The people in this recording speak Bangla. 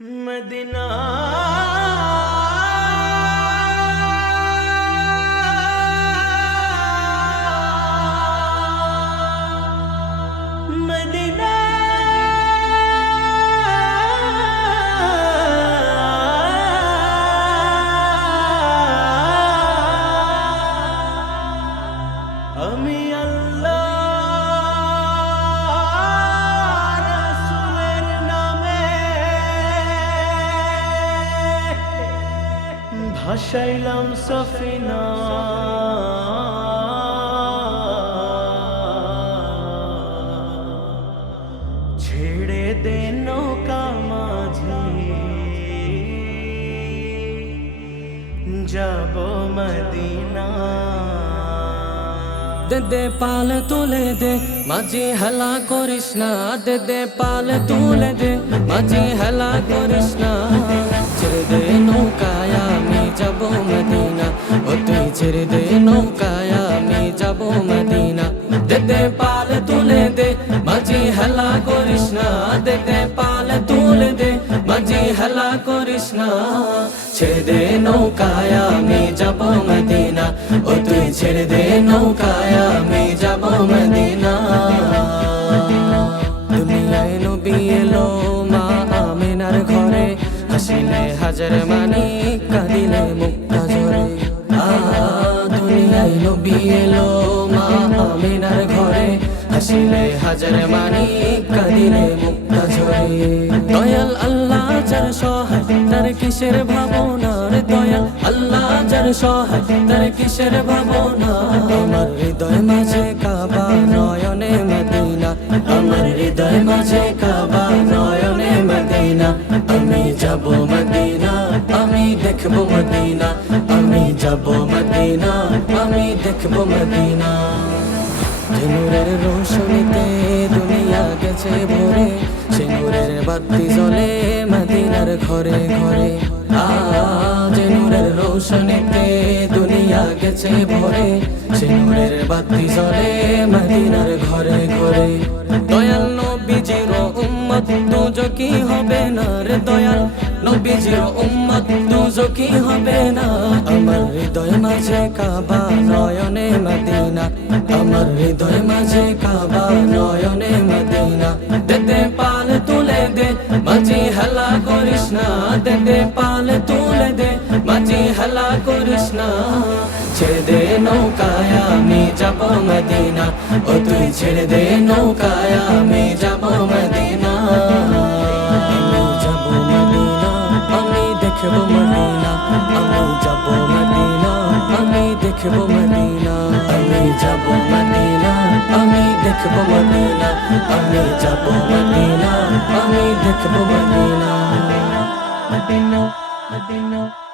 मदीना मदीना আমি ভাসাইলাম সফিনা ছেড়ে দে নৌকা মাঝি যাব মদিনা দে দে পাল তুলে দে মাঝি হেলা করিস না দে দে পাল তুলে দে মাঝি হেলা করিস না ছেড়ে দে নৌকায় আমি যাব মদিনা ও তুই ছেড়ে দে নৌকায় আমি যাব মদিনা দে দে পাল তুলে দে মাঝি হেলা করিস না দে দে পাল তুলে দে মাঝি হেলা করিস না ছেড়ে দে নৌকায় আমি যাব মদিনা ও তুই ছেড়ে দে নৌকায় আমি যাব মদিনা দুনিয়ায় নবী এলো মা আমিনার ঘরে হাসিলে হাজার মানি কাঁদিলে মুক্তা ঝরে দুনিয়ায় নবী এলো মা আমিনার ঘরে হাসিলে হাজার মানি কাঁদিলে মুক্তা ঝরে দয়াল আল্লাহ যার সহায় তার কিসের ভাবনা রে দয়াল আল্লাহ যার সহায় তার কিসের ভাবনা আমার হৃদয় মাঝে কাবা নয়নে মদিনা আমার হৃদয় মাঝে কাবা নয়নে মদিনা আমি যাব মদিনা আমি দেখব মদিনা আমি যাব মদিনা আমি দেখব মদিনা নূরের রোশনীতে দুনিয়া গেছে ভরে সে নূরের বাতি জ্বলে মদিনার ঘরে ঘরে যে নূরের রোশনীতে দুনিয়া গেছে ভরে সে নূরের বাতি জ্বলে মদিনার ঘরে ঘরে দয়াল নবীজির উম্মত দুজকি হবে না রে দয়াল নবীজির উম্মত দুজকি হবে না আমার হৃদয় মাঝে কাবা নয়নে মদিনা আমার হৃদয় মাঝে কাবা নয়নে মদিনা দে দে পাল তুলে দে মাঝি হেলা করিস না দে দে পাল তুলে দে মাঝি হেলা করিস না ছেড়ে দে নৌকায় আমি যাব মদিনা ও তুই ছেড়ে দে নৌকায় আমি যাব মদিনা আমি যাব মদিনা আমি দেখব মদিনা আমি যাব মদিনা আমি দেখব মদিনা আমি যাব মদিনা আমি দেখব মদিনা আমি যাব মদিনা আমি দেখব মদিনা मदीना मदीना